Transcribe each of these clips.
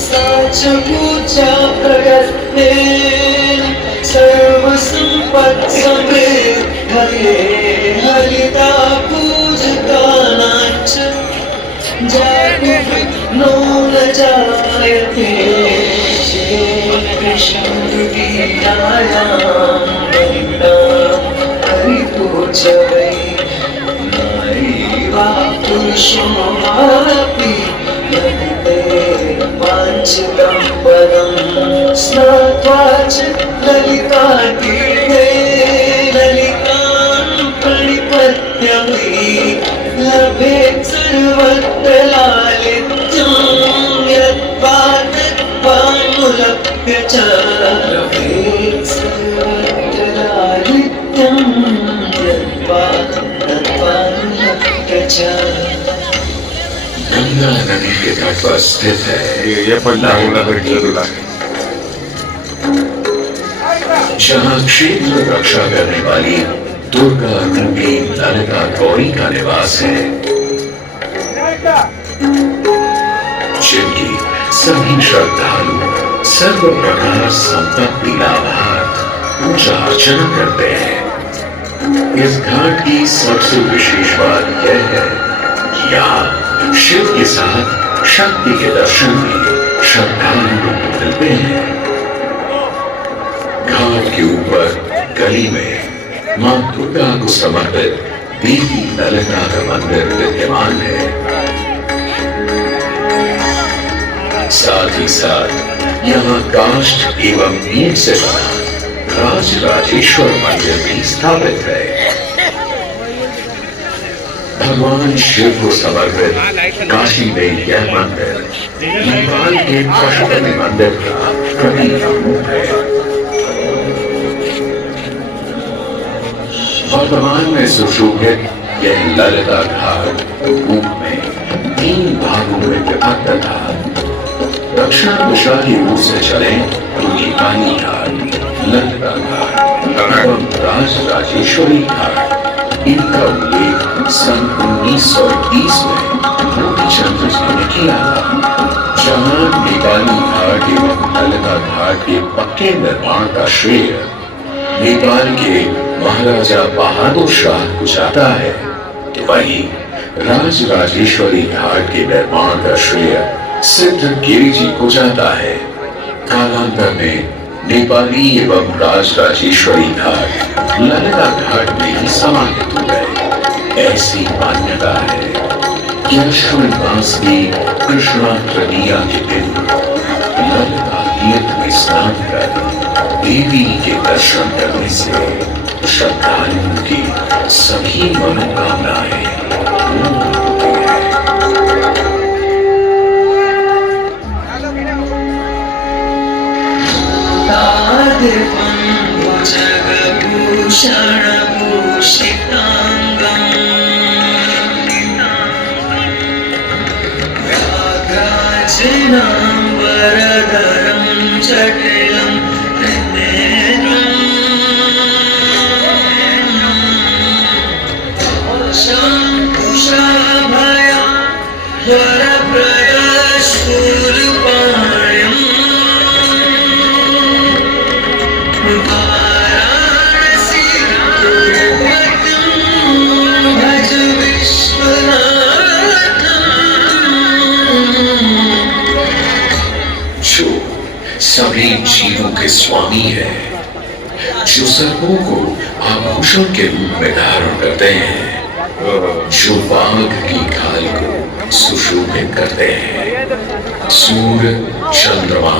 साच पूजा प्रगटे सर्व संपत् समृद्धये हरिता पूजका नाच जातु विघ्नो न जायते कृष्ण वीरायां वनिता हरिपूजये पुरुषो वापि लभते वाञ्छितं पदं स्नात्वा च ललितातीर्थे ललितां प्रणिपत्यपि लभेत् सर्वत्र लालित्यं यद्वा तद्वानुलभ्य च लभेत् सर्वत्र लालित्यं यद्वा गंगा नदी के तट पर स्थित है जहाँ क्षेत्र रक्षा करने वाली दुर्गा देवी ललिता गौरी का निवास है, जिनकी सभी श्रद्धालु सर्व प्रकार संपत्ति लाभार्थ पूजा अर्चना करते हैं। इस घाट की सबसे विशेष बात यह है कि यहाँ शिव के साथ शक्ति के दर्शन भी श्रद्धालुओं को मिलते हैं। घाट के ऊपर गली में मां दुर्गा को समर्पित देवी ललिता का मंदिर विद्यमान है। साथ ही साथ यहाँ काष्ठ एवं ईंट से बना राजराजेश्वर मंदिर भी स्थापित है। भगवान शिव को समर्पित काशी में यह मंदिर नेपाल के पशुपति मंदिर का प्रतीक रूप है। वर्तमान में सुशोभित यह ललिता घाट रूप में 3 भागों में विभक्त था। दक्षिण दिशा की ओर से चले तो नेपाली घाट, ललिता घाट एवं राजराजेश्वरी घाट। इनका उल्लेख सन 1930 में मोतीचंद्र जी ने किया था, जहां नेपाली घाट एवं ललिता घाट के पक्के निर्माण का श्रेय नेपाल के महाराजा बहादुर शाह को जाता है। वहीं राजराजेश्वरी घाट के निर्माण का श्रेय सिद्धगिरी जी को जाता है। कालांतर में नेपाली एवं राजराजेश्वरी घाट ललिता घाट में ही समाहित हो गए। ऐसी मान्यता है कि अश्विन मास की कृष्णा तृतीया के दिन ललिता तीर्थ में स्नान कर देवी के दर्शन करने से श्रद्धालुओं की सभी मनोकामनाएं पूर्ण होती है। जगभूषणभूषिताङ्गम् व्याघ्राजिनाम्बरधरं जटिलं त्रिनेत्रम् शङ्कुशाभयं वरप्रदशूलपाणिम् सभी जीवों के स्वामी है, जो सर्पों को आभूषण के रूप में धारण करते हैं, जो बाघ की खाल को सुशोभित करते हैं। सूर्य, चंद्रमा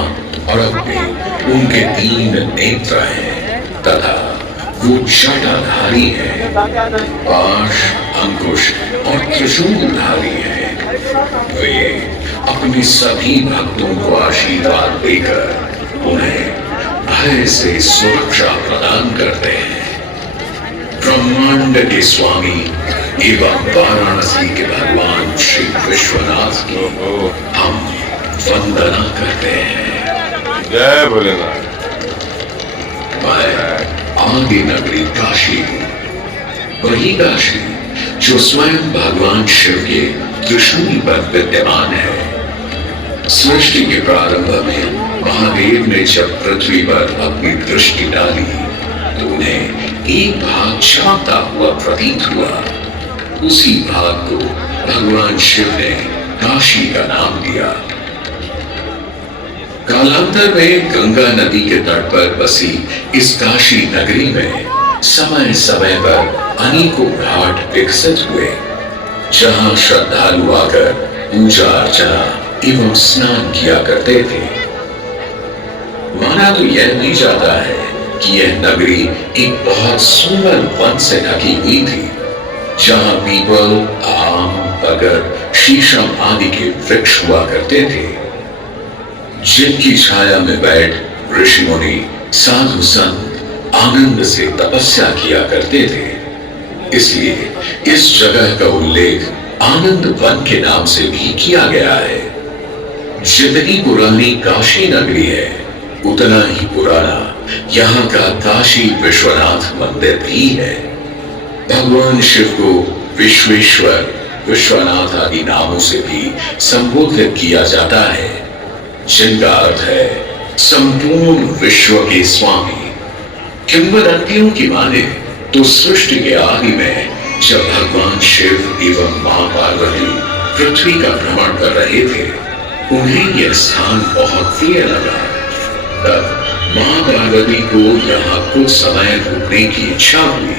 और अग्नि उनके 3 नेत्र हैं तथा वो जटाधारी है, पाश, अंकुश और त्रिशूलधारी है। वे अपने सभी भक्तों को आशीर्वाद देकर उन्हें भय से सुरक्षा प्रदान करते हैं। ब्रह्मांड के स्वामी एवं वाराणसी के भगवान श्री विश्वनाथ की हम वंदना करते हैं। जय भोलेनाथ। मैं आदि नगरी काशी, वही काशी जो स्वयं भगवान शिव के त्रिशूल पर विद्यमान है। सृष्टि के प्रारंभ में महादेव ने जब पृथ्वी पर अपनी दृष्टि डाली तो उन्हें एक भाग चमकता हुआ प्रतीत हुआ। उसी भाग को भगवान शिव ने काशी का नाम दिया। कालांतर में गंगा नदी के तट पर बसी इस काशी नगरी में समय समय पर अनेकों घाट विकसित हुए, जहां श्रद्धालु आकर पूजा अर्चना एवं स्नान किया करते थे। माना तो यह भी जाता है कि यह नगरी एक बहुत सुंदर वन से ढकी हुई थी, जहां पीपल, आम, बरगद, शीशम आदि के वृक्ष हुआ करते थे, जिनकी छाया में बैठ ऋषि मुनि, साधु संत आनंद से तपस्या किया करते थे। इसलिए इस जगह का उल्लेख आनंद वन के नाम से भी किया गया है। जितनी पुरानी काशी नगरी है, उतना ही पुराना यहाँ का काशी विश्वनाथ मंदिर भी है। भगवान शिव को विश्वेश्वर, विश्वनाथ आदि नामों से भी संबोधित किया जाता है, जिनका अर्थ है संपूर्ण विश्व के स्वामी। किंवदंतियों की माने तो सृष्टि के आदि में जब भगवान शिव एवं मां पार्वती पृथ्वी का भ्रमण कर रहे थे, उन्हें यह स्थान बहुत प्रिय लगा। तब मां पार्वती को यहाँ कुछ समय रुकने की इच्छा हुई,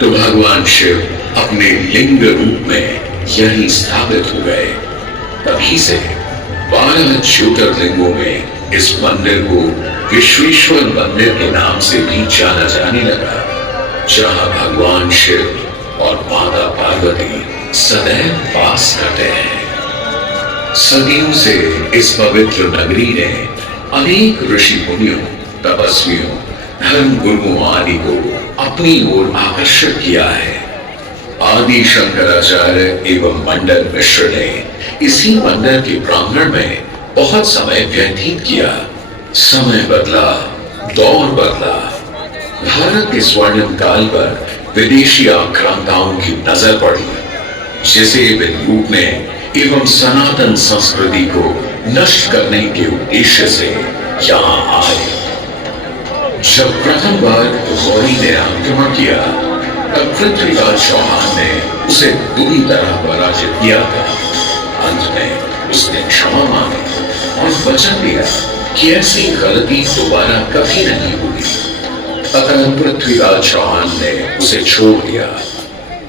तो भगवान शिव अपने लिंग रूप में यहीं स्थापित हो गए। तभी से 12 ज्योतिर्लिंगों में इस मंदिर को विश्वेश्वर मंदिर के नाम से भी जाना जाने लगा, जहां भगवान शिव और माता पार्वती सदैव वास करते हैं। सदियों से इस पवित्र नगरी ने अनेक ऋषि मुनियों, तपस्वियों, धर्म गुरुओं आदि को अपनी ओर आकर्षित किया है। आदि शंकराचार्य एवं मंडल मिश्र ने इसी मंदिर के प्रांगण में बहुत समय व्यतीत किया। समय बदला, दौर बदला। भारत के स्वर्णिम काल पर विदेशी आक्रांताओं की नजर पड़ी, जिसे वे लूटने एवं सनातन संस्कृति को नष्ट करने के उद्देश्य से यहाँ आए। जब प्रथम बार गौरी ने आक्रमण किया, तब पृथ्वीराज चौहान ने उसे बुरी तरह पराजित किया था। अंत में उसने क्षमा मांगी और वचन दिया कि ऐसी गलती दोबारा कभी नहीं होगी। अतः पृथ्वीराज चौहान ने उसे छोड़ दिया।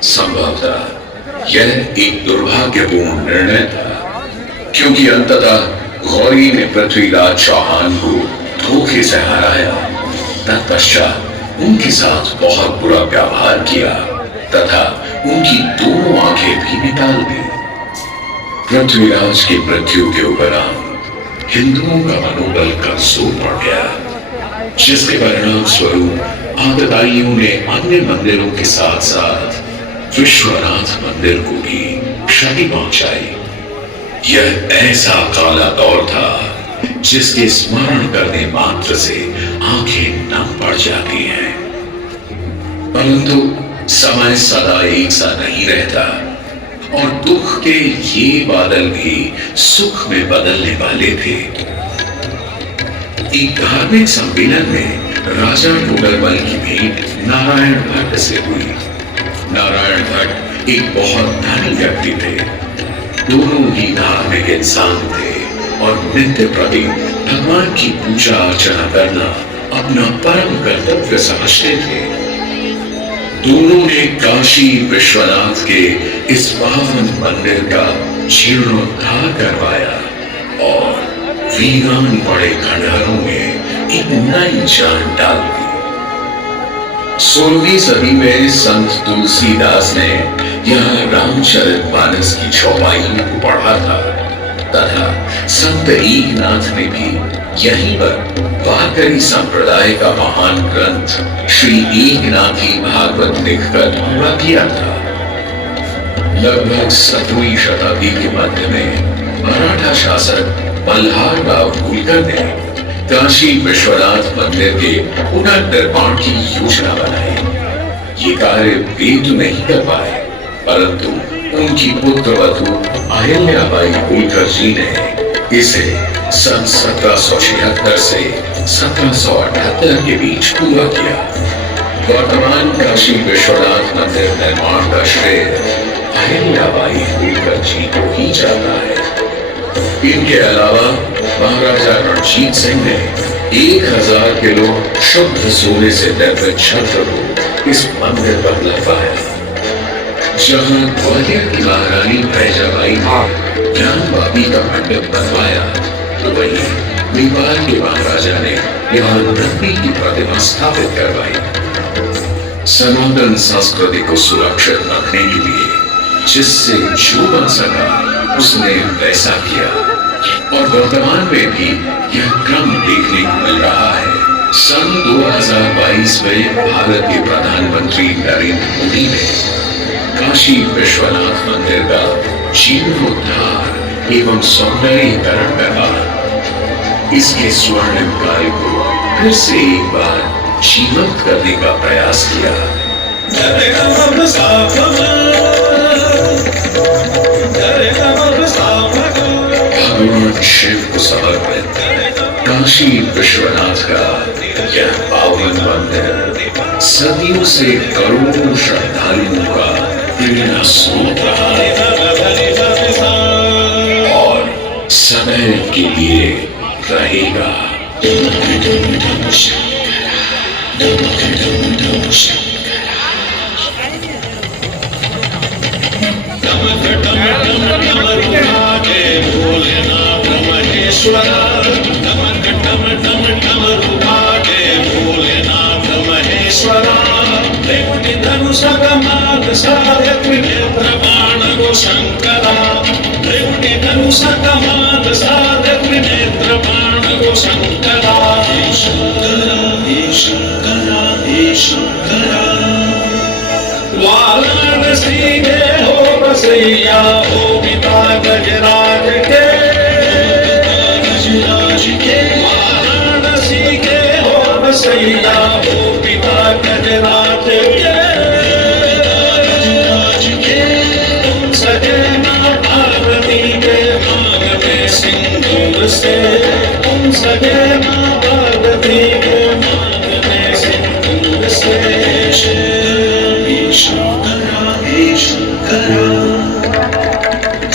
संभवतः यह एक दुर्भाग्यपूर्ण निर्णय था, क्योंकि अंततः गौरी ने पृथ्वीराज चौहान को धोखे से हराया। तत्पश्चात उनके साथ बहुत बुरा व्यवहार किया तथा उनकी दोनों आंखें भी निकाल दी। पृथ्वीराज की मृत्यु के उपरांत हिंदुओं का मनोबल कमजोर पड़ गया, जिसके परिणाम स्वरूप आतताइयों ने अन्य मंदिरों के साथ साथ विश्वनाथ मंदिर को भी क्षति पहुंचाई। यह ऐसा काला दौर था जिसके स्मरण करने मात्र से आंखें नम पड़ जाती हैं। परंतु समय सदा एक सा नहीं रहता और दुख के ये बादल भी सुख में बदलने वाले थे। एक धार्मिक सम्मेलन में राजा टोडरमल की भेंट नारायण भट्ट से हुई। नारायण भट्ट एक बहुत धनी व्यक्ति थे। दोनों ही धार्मिक इंसान थे और नित्य प्रति भगवान की पूजा अर्चना करना अपना परम कर्तव्य समझते थे। दोनों ने काशी विश्वनाथ के इस पावन मंदिर का जीर्णोद्धार करवाया और वीरान पड़े खंडहरों में एक नई जान डाल दी। 16वीं सदी में संत तुलसीदास ने यहाँ रामचरितमानस की चौपाइयों को पढ़ा था तथा संत एकनाथ ने भी यहीं पर वारकरी संप्रदाय का महान ग्रंथ श्री एकनाथी भागवत लिखकर पूरा किया था। लगभग 17वीं शताब्दी के मध्य में मराठा शासक मल्हार राव होलकर ने काशी विश्वनाथ मंदिर के पुनर्निर्माण की योजना बनाई। ये कार्य वे तो नहीं कर पाए, परंतु उनकी पुत्रवधु अहिल्याबाई होलकर जी ने इसे सन 1776 से 1778 के बीच पूरा किया। वर्तमान काशी विश्वनाथ मंदिर निर्माण का श्रेय अहिल्याबाई होलकर जी को ही जाता है। इनके अलावा महाराजा रणजीत सिंह ने 1000 किलो शुद्ध सोने से निर्मित छत्र को इस मंदिर पर लगवाया। जहां ग्वालियर की महारानी फैजाबाई ने ज्ञानवापी का मंडप बनवाया, तो वहीं नेपाल के महाराजा ने यहाँ नंदी की प्रतिमा स्थापित करवाई। सनातन संस्कृति को सुरक्षित रखने के लिए जिससे जो बन सका उसने वैसा किया, और वर्तमान में भी यह क्रम देखने को मिल रहा है। सन 2022 में भारत के प्रधानमंत्री नरेंद्र मोदी ने काशी विश्वनाथ मंदिर का जीर्णोद्धार एवं सौंदर्यीकरण करवा इसके स्वर्णिम काल को फिर से एक बार जीवंत करने का प्रयास किया। भगवान शिव को समर्पित काशी विश्वनाथ का यह पावन मंदिर सदियों से करोड़ों श्रद्धालुओं का प्रेरणा स्रोत रहा है और समय के लिए रहेगा। वाराणसी में हो बसैया हो पिता गजराज के, वाराणसी के हो बसैया हो पिता गजराज के, तुम सजे मां पार्वती के मांग में सिंदूर से, तुम सजे मां पार्वती के मांग में सिंदूर से।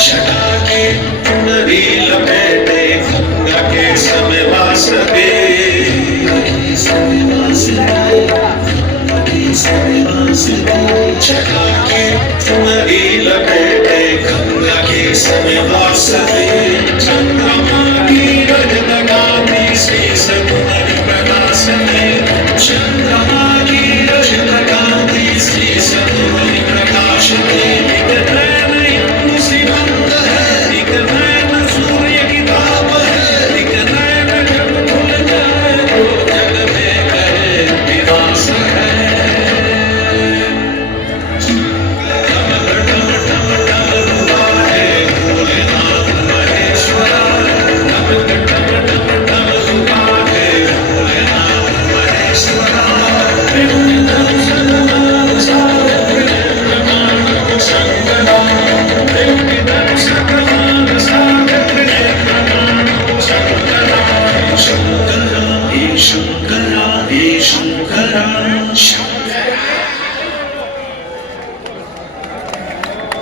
जटा के चुनरी लपेटे गंगा के समय वासदे, जटा के चुनरी लपेटे गंगा के समय वासदे,